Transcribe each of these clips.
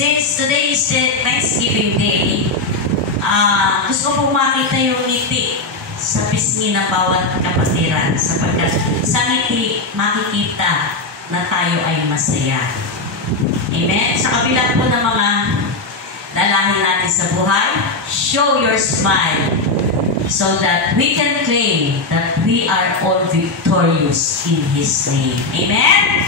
Since today is the Thanksgiving Day, gusto ko pong makita yung ngiti sa pisngi ng bawat kapatiran sapagkat sa ngiti makikita na tayo ay masaya. Amen? Sa kabila po ng mga dalahin natin sa buhay, show your smile so that we can claim that we are all victorious in His name. Amen?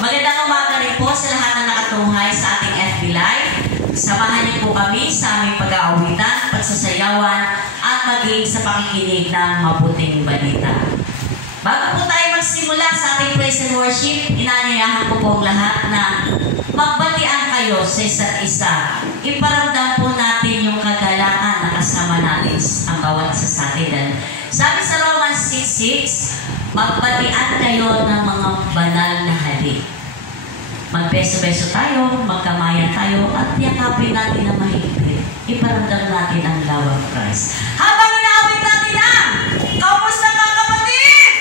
Magandang umaga rin po sa lahat na nakatunghay sa ating FB Live. Samahan niyo po kami sa aming pag-aawitan, pagsasayawan, at maging sa pakikinig ng mabuting balita. Bago po tayo magsimula sa ating praise and worship, inaanyayahan ko po ang lahat na magbatian kayo sa isa't isa. Iparamdam po natin yung kagalakan na kasama natin ang bawat isa sa atin. Dan sabi sa Romans 6:6, magbatian kayo ng mga banal na halik. Magbeso-beso tayo, magkamayan tayo, at yakapin natin ang mahigpit. Iparamdam natin ang love of Christ. Habang inaawit natin ang kamusta ka kapatid?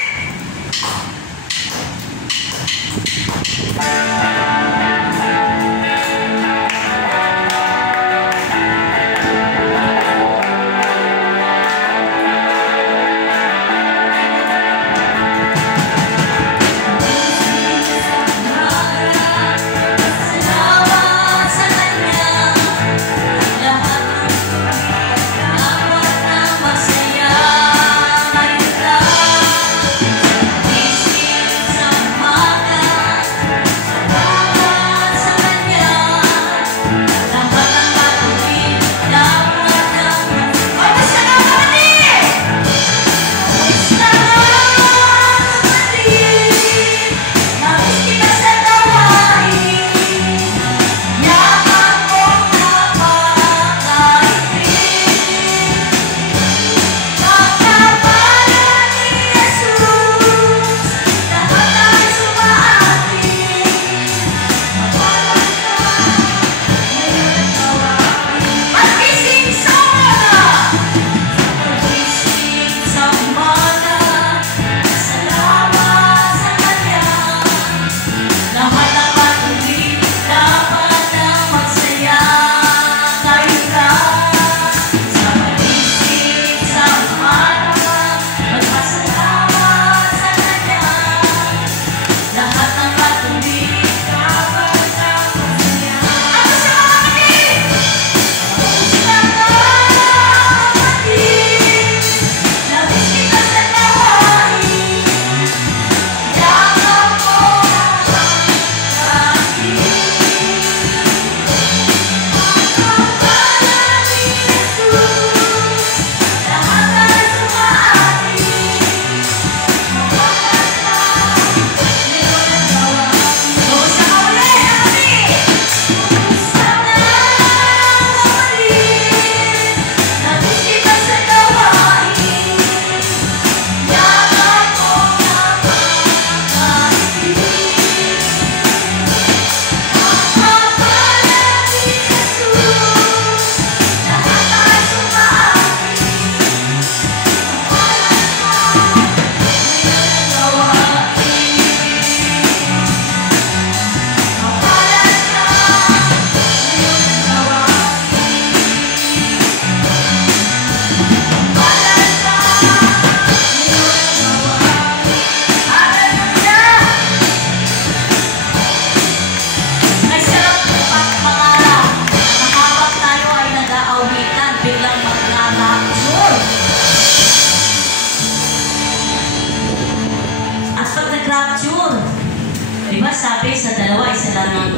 Diba sabi sa dalawa, isa lang ang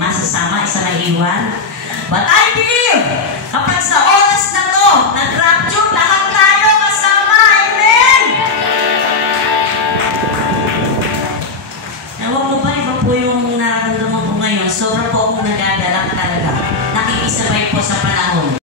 masasama, isa lang iwan. But I believe, kapag sa oras ng